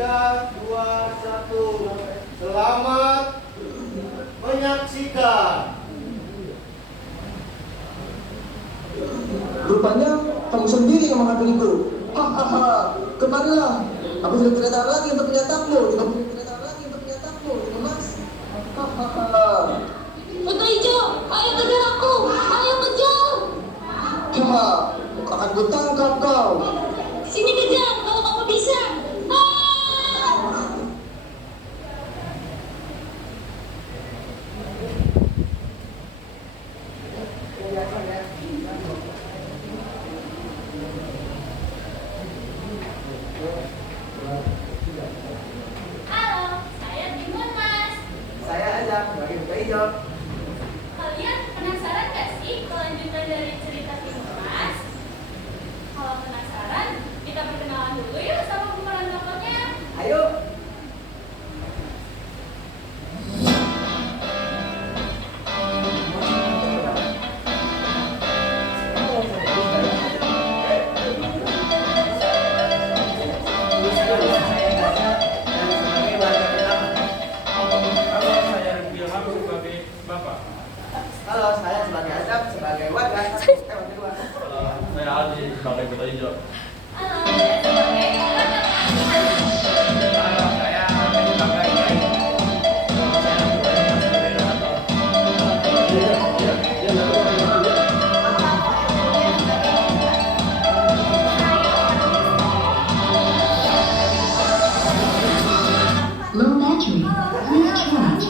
Tiga, dua, satu. Selamat menyaksikan. Rupanya kamu sendiri yang menghadiriku. Hahaha, kemarilah. Aku sudah tidak tahan lagi untuk menyantapmu. Mas. Hahaha. Foto hijau, ayo kejar aku, ayo kejar. Haha, akan kutangkap kau. Sini kejar, kalau kamu bisa. Halo, saya Timun Mas. Saya Azam, sebagai buka hijau. Kalian penasaran gak sih kelanjutan dari cerita Timun Mas? Kalau penasaran, kita perkenalan dulu yuk sama pemeran tokohnya. Ayo. Halo, saya sebagai Azam, sebagai warga. Wakil warga. Saya Aldi sebagai buta hijau. Halo, saya sebagai warga. Halo, saya Aldi sebagai Kiai. Saya sebagai donatur. Low battery, please charge.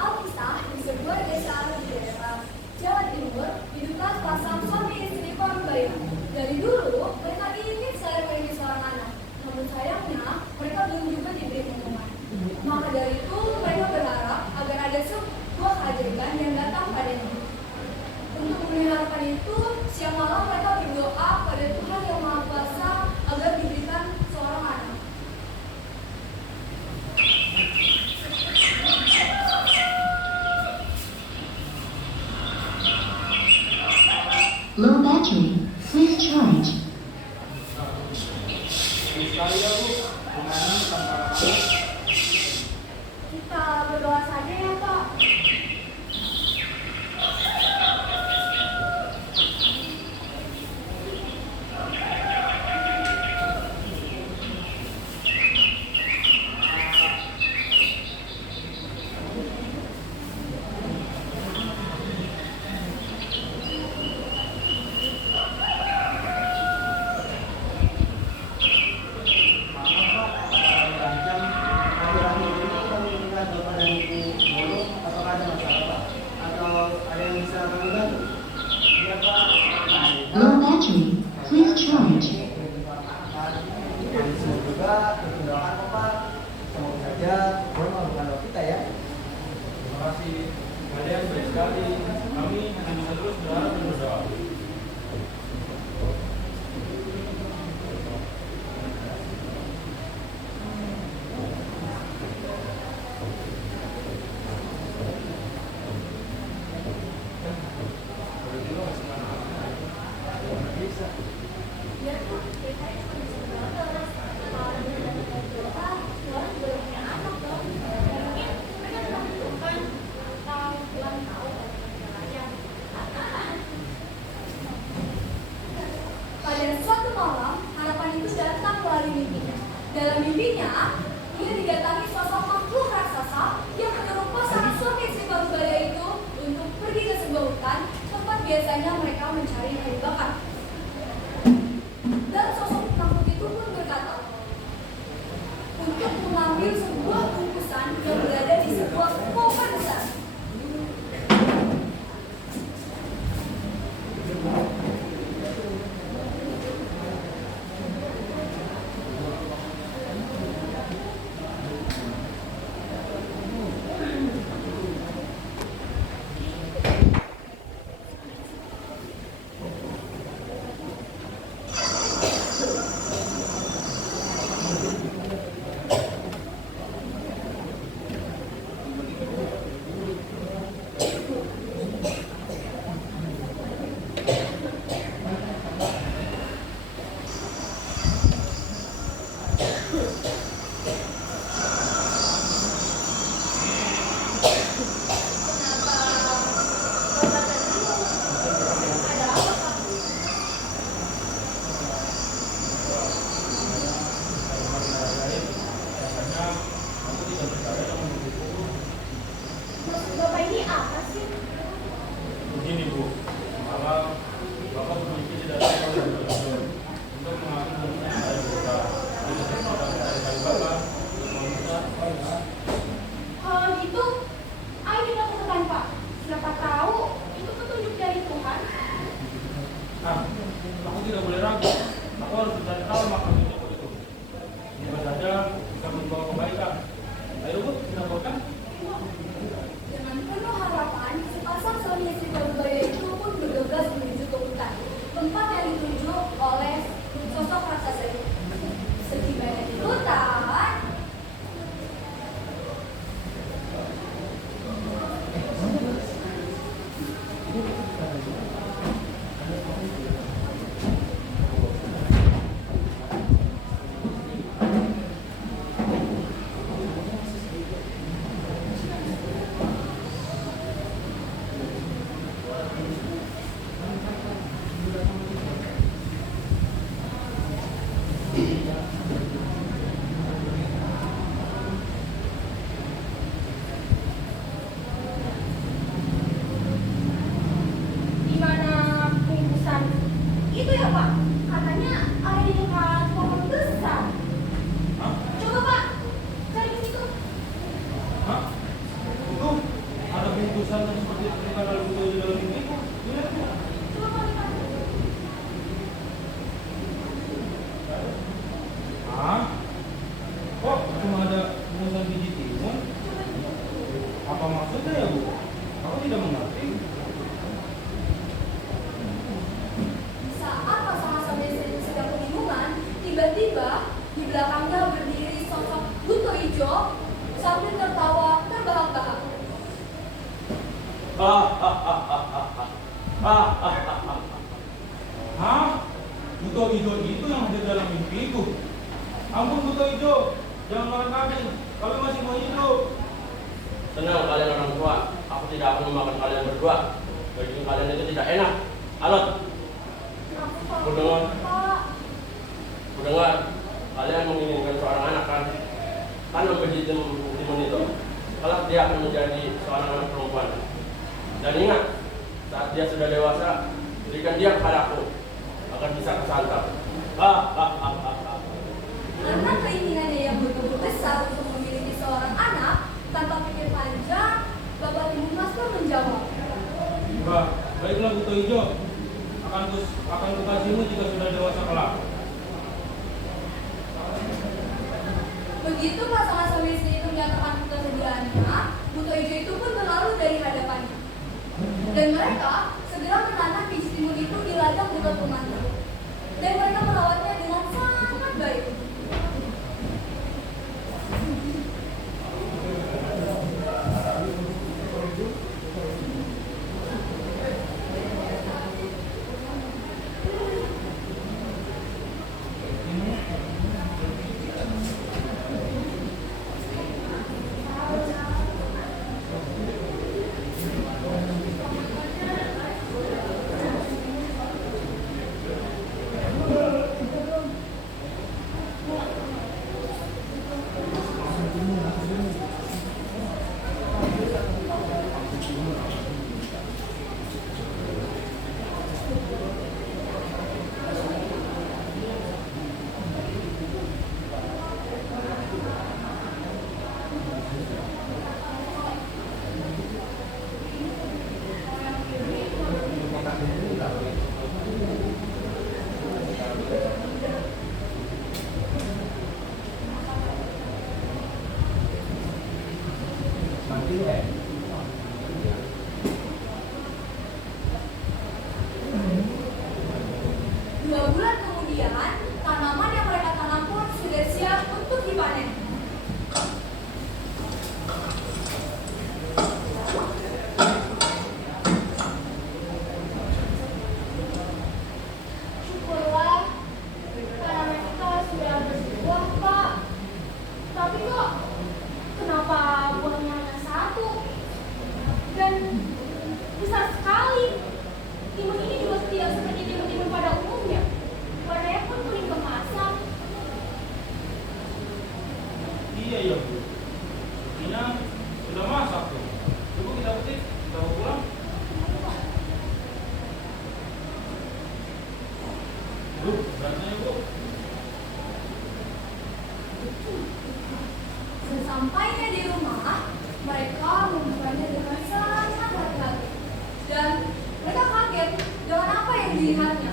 Alkisah di sebuah desa di daerah Jawa Timur hiduplah sepasang suami istri konon baik. Dari dulu mereka ingin saya memiliki seorang anak, namun sayangnya mereka belum juga diberi hukuman. Maka dari itu mereka berharap agar ada sebuah keajaiban yang datang padanya. Untuk memenuhi harapan itu, siang malam mereka berdoa pada Tuhan yang Maha Kuasa agar diberikan seorang anak. Low battery, please charge. Kita berdoa saja ya Pak. terus berharap dan berdoa. Ya tuh, ceritanya cuma bisa banget. Kalau orang udah dapat doa, orang juga udah punya anak dong. Mungkin mereka tetap bukan atau Tuhan tahu aja. Pada suatu malam, harapan itu datang melalui mimpinya. Dalam mimpinya, ia didatangi sosok makhluk raksasa yang menyuruh pasangan suami istri parubaya itu untuk pergi ke sebuah hutan tempat biasanya mereka mencari kayu bakar. Dan sosok makhluk itu pun berkata untuk mengambil sebuah bungkusan yang berada di sebuah pohon besar. Maksud Bapak ini apa sih? Begini Bu, malam Bapak memiliki cita-cita dan berjuang untuk mengambil bungkusan kayu bakar. Itu pada mencari kayu bakar untuk meminta. Kalau gitu, ayo kita ke hutan Pak. Siapa tahu itu petunjuk dari Tuhan. Nah, aku tidak boleh ragu. Aku harus mencari tahu makna itu. Semoga saja bisa membawa kebaikan. Ayo Bu, kita buatkan. Dengan penuh harapan, sepasang suami istri parubaya itu pun bergegas menuju ke hutan, tempat yang dituju oleh sosok raksasa itu. Setibanya di hutan, Di mana bungkusan itu ya Pak? Katanya ada di dekat pohon besar. Hah? Coba Pak, cari ke situ. Hah? Itu ada bungkusan yang seperti cerita dalam buku di dalam ini. Lihat Bu. Coba Pak lihat. Hah? Kok cuma ada bungkusan biji timun? Apa maksudnya ya Bu? Aku tidak mengerti. di saat pasangan suami istri itu sedang kebingungan, tiba-tiba di belakangnya berdiri sosok buto hijau sambil tertawa terbahak-bahak. Hah? Buto hijau itu yang ada dalam mimpiku. Ampun Buto hijau, jangan makan kami. Kami masih mau hidup. Tenang kalian orang tua, aku tidak akan memakan kalian berdua. Daging kalian itu tidak enak. Alot, Maaf, Pak. Kudengar. Pak. kudengar kalian menginginkan seorang anak kan? Tanam biji timun itu. Kalau dia akan menjadi seorang anak perempuan. Dan ingat, saat dia sudah dewasa, berikan dia kepadaku agar bisa kesantap. Karena keinginannya yang begitu besar untuk memiliki seorang anak, tanpa pikir panjang, Bapak Ibu Mas pun menjawab. Baiklah Buto hijau, akan kukasihmu jika sudah dewasa kelak. Begitu pasangan suami istri itu menyatakan kesediaannya, Buto hijau itu pun berlalu dari hadapannya. Dan mereka segera ladang dekat rumahnya. Dan mereka merawatnya dengan sangat baik. Dua bulan kemudian, tanaman yang mereka tanam pun sudah siap untuk dipanen. Syukurlah, tanaman kita sudah berbuah, Pak. Tapi kok, kenapa buahnya hanya satu? Dan besar sekali. Timun ini juga tidak seperti timun-timun pada umumnya. Warnanya pun kuning keemasan. Iya ya Bu. Sepertinya sudah masak tuh. Coba kita petik, kita bawa pulang. Bu, beratnya Bu. Sesampainya di rumah, mereka membukanya dengan sangat hati-hati. Dan mereka kaget dengan apa yang dilihatnya.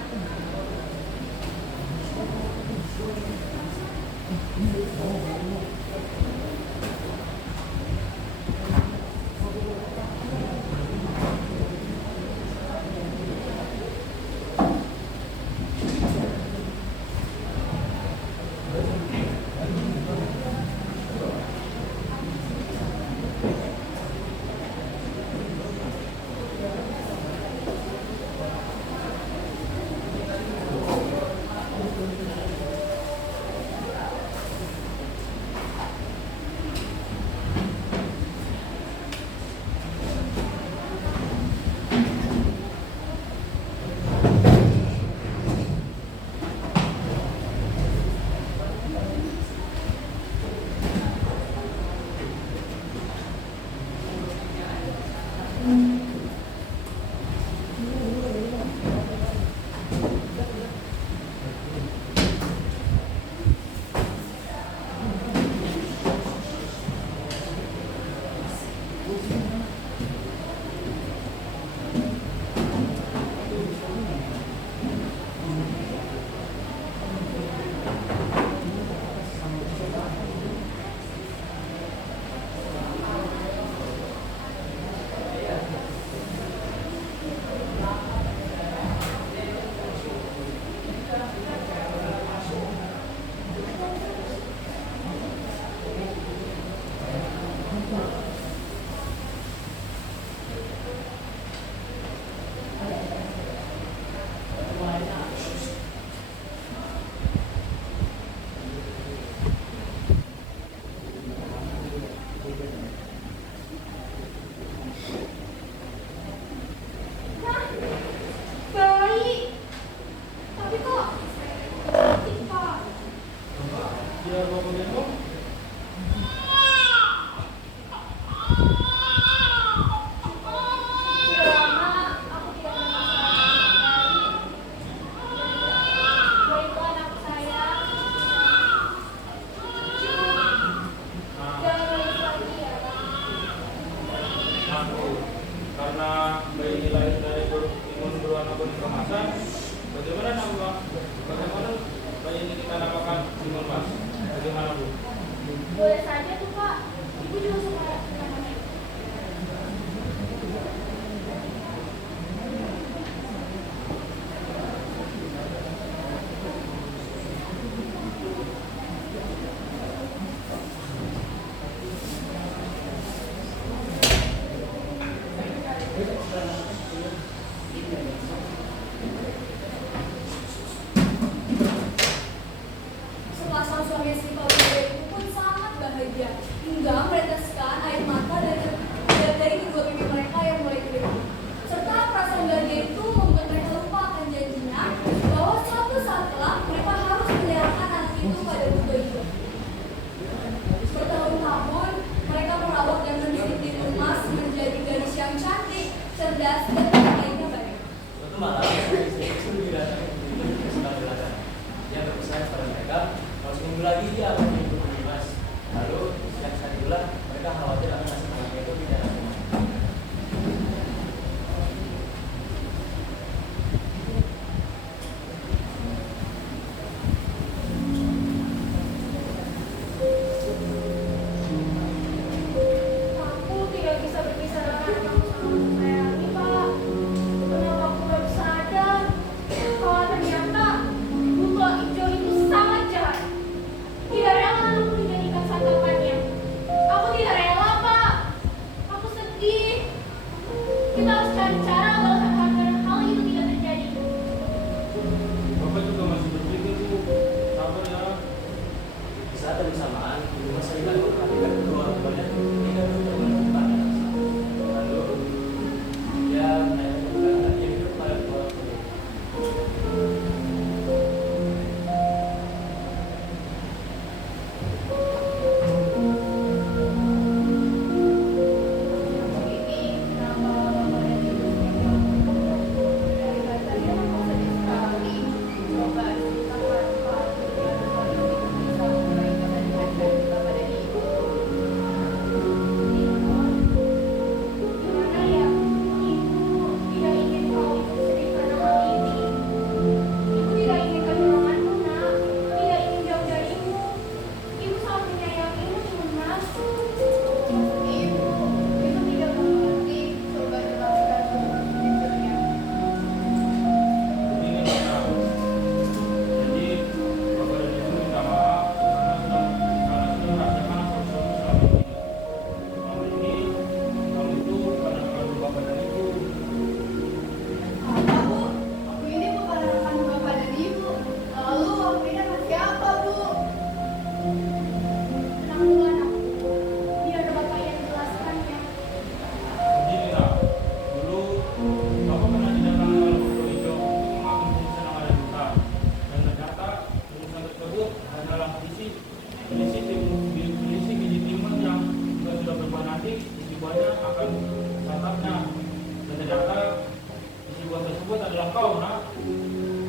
kau, nak?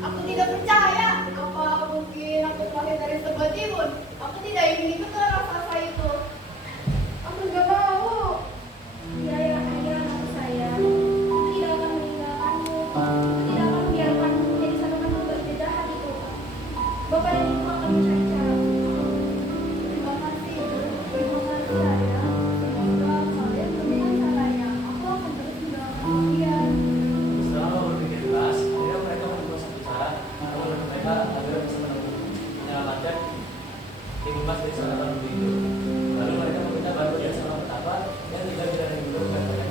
Aku tidak percaya. Apa mungkin aku terlahir dari sebuah timun? Aku tidak ingin ikut ke raksasa itu. Aku nggak mau. Iya, anakku sayang. Aku tidak akan meninggalkanmu. Aku tidak akan membiarkanmu menjadi satu makhluk berjahat itu. Bapak dan Ibu akan mencari cara. Terima kasih, Ibu. Terima kasih, Ayah. Semoga kalian memberikan caranya. Aku akan terus mendoakan kalian. Setelah kamu berpikir keras, akhirnya mereka menemukan satu cara agar mereka bisa menyelamatkan tim emas dari seorang itu. Lalu mereka meminta bantuan dari seorang petapa yang tidak bisa menggunakan mereka.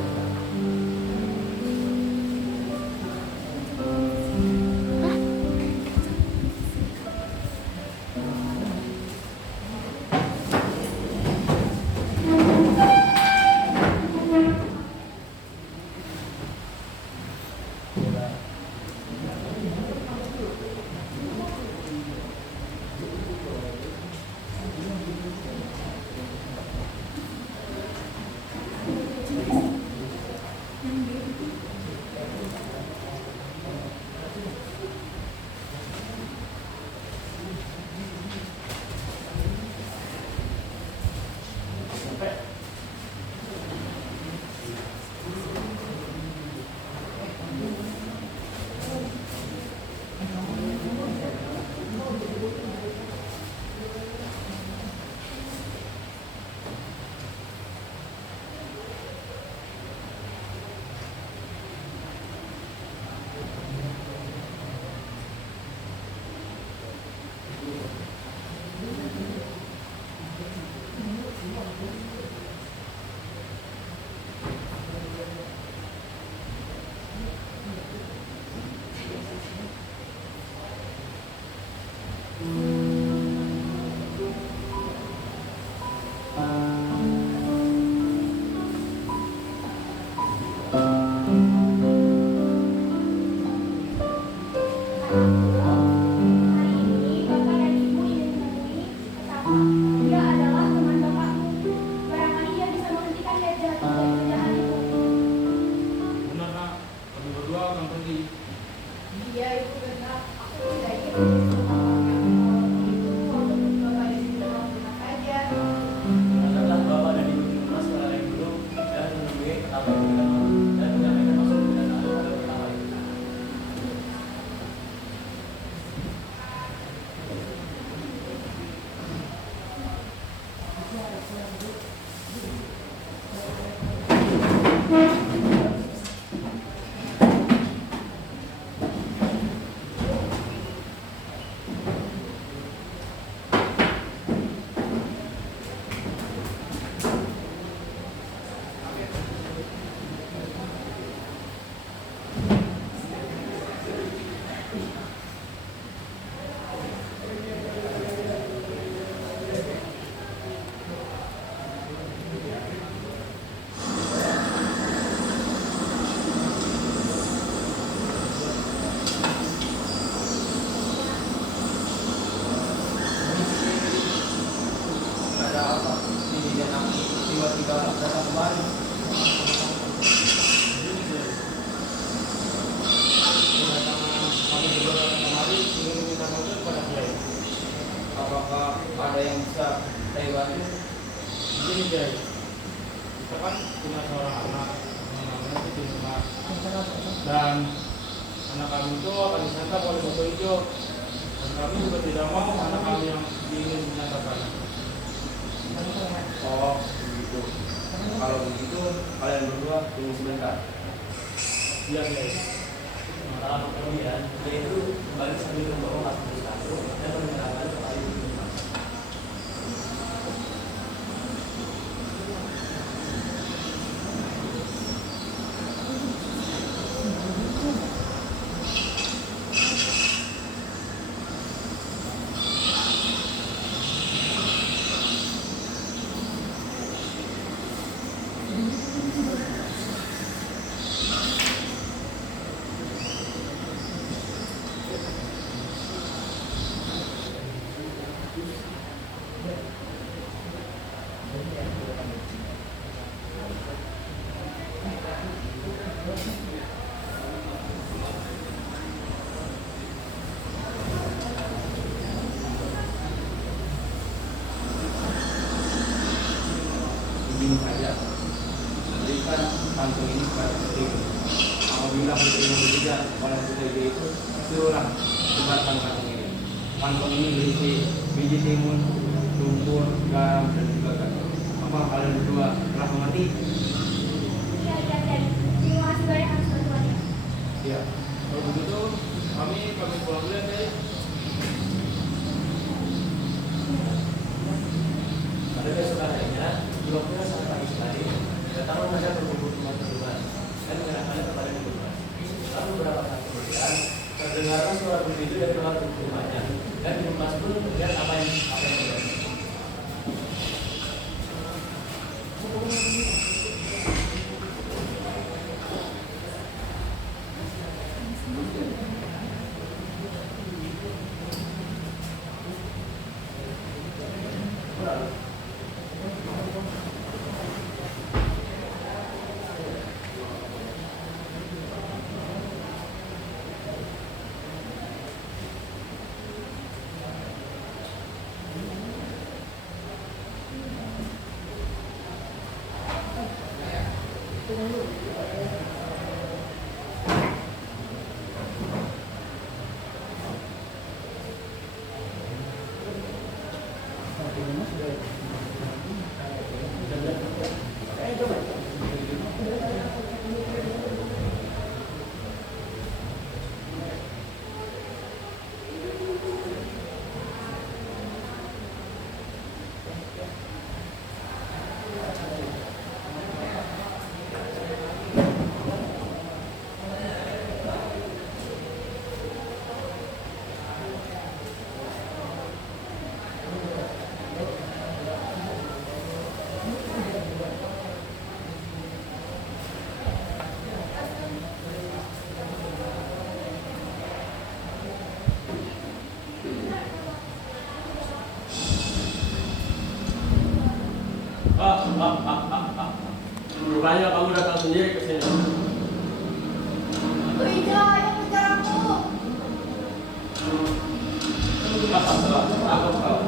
Hari ini Bapak dan Ibu ingin menemui petapa. Dia adalah teman bapakmu. Barangkali dia bisa menghentikan niat jahat itu. Benar, nak. Kami berdua akan pergi. Iya, Ibu benar. Aku tidak ingin menjadi seorang yang itu. Aku Bapak di sini rumah saja. Katakanlah Bapak dan Ibu tim emas yang dulu dan menemui petapa yang pertama dan menyampaikan maksud dan arah pada petapa itu. Ada apa? Ini dan aku tiba-tiba datang kemari. Kedatangan kami berdua kemari ingin meminta bantuan kepada Kiai. Apakah ada yang bisa saya bantu? Begini, Kiai. Kita kan punya seorang anak yang namanya Siti Mas. Dan anak kami itu akan disantap oleh Bobo Ijo. Dan kami juga tidak mau anak kami yang ingin menyantapkan. Oh, begitu. Kalau begitu, kalian berdua tunggu sebentar. Iya, Kiai. Sementara kemudian dia itu kembali sambil membawa mas satu dan menyerahkan kepada Ibu tim emas. oleh BPD itu suruhlah sebarkan kantong ini. Kantong ini berisi biji timun, lumpur, garam, dan juga garam. Apa kalian berdua telah mengerti? Iya, iya, iya. Terima kasih banyak atas bantuannya. Iya. Kalau begitu kami pulang dulu ya, Teh. Pada keesokan harinya, di waktunya sangat pagi sekali, datanglah mereka berkumpul ke rumah dan menyerahkannya kepada petugas. Lalu beberapa saat kemudian, terdengarlah suara bunyi itu dari luar rumahnya, dan Dimas pun melihat apa yang terjadi. Rupanya kamu datang sendiri ke sini. Tuh hijau, ayo kejar aku. Aku tahu.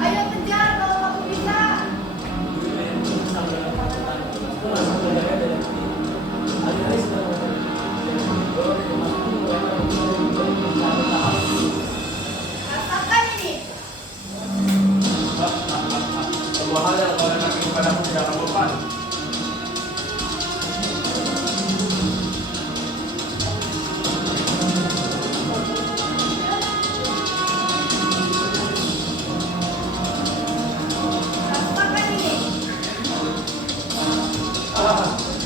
Ayo kejar kalau kamu bisa. Rasakan ini. Semua hal yang kau lakukan kepadaku tidak akan mempan. Rasakan ini.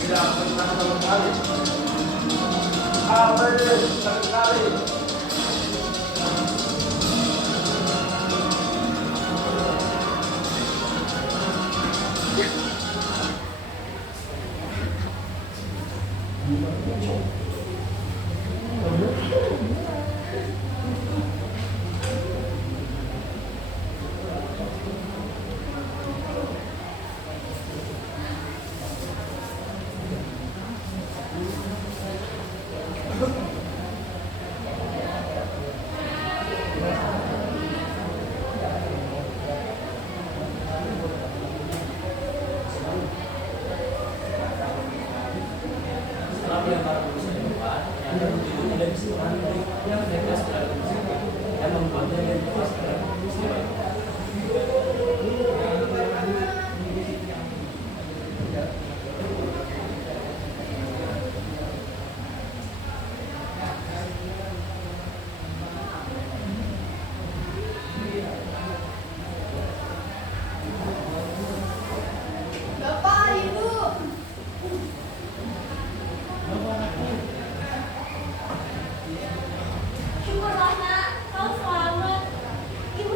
Tidak akan pernah sama sekali. Apa ini? Sama sekali. Setelah melempar busa di depan, yang tertuju tidak bisa yang mereka sudah musik dan membuatnya dari kelas Bapak, Ibu. Syukurlah nak, kau selamat. Ibu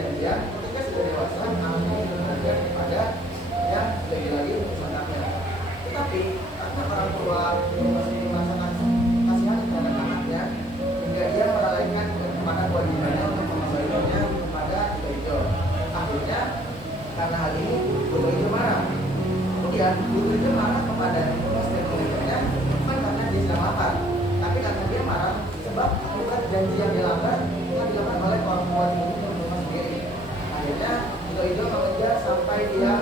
perjanjian ketika sudah dewasa anaknya diberikan kepada yang lagi-lagi anaknya. Tetapi karena orang tua masih merasakan kasihan terhadap anaknya, hingga dia melalaikan kepada kewajibannya untuk mengembalikannya kepada Buto Ijo. Akhirnya karena hal ini Buto Ijo marah. Kemudian Buto Ijo marah kepada Nimas dan pengikutnya bukan karena dia sedang lapar, tapi karena dia marah sebab akibat janji yang dilanggar telah dilakukan oleh orang tua Nimas sendiri. Akhirnya Buto Ijo mengejar sampai dia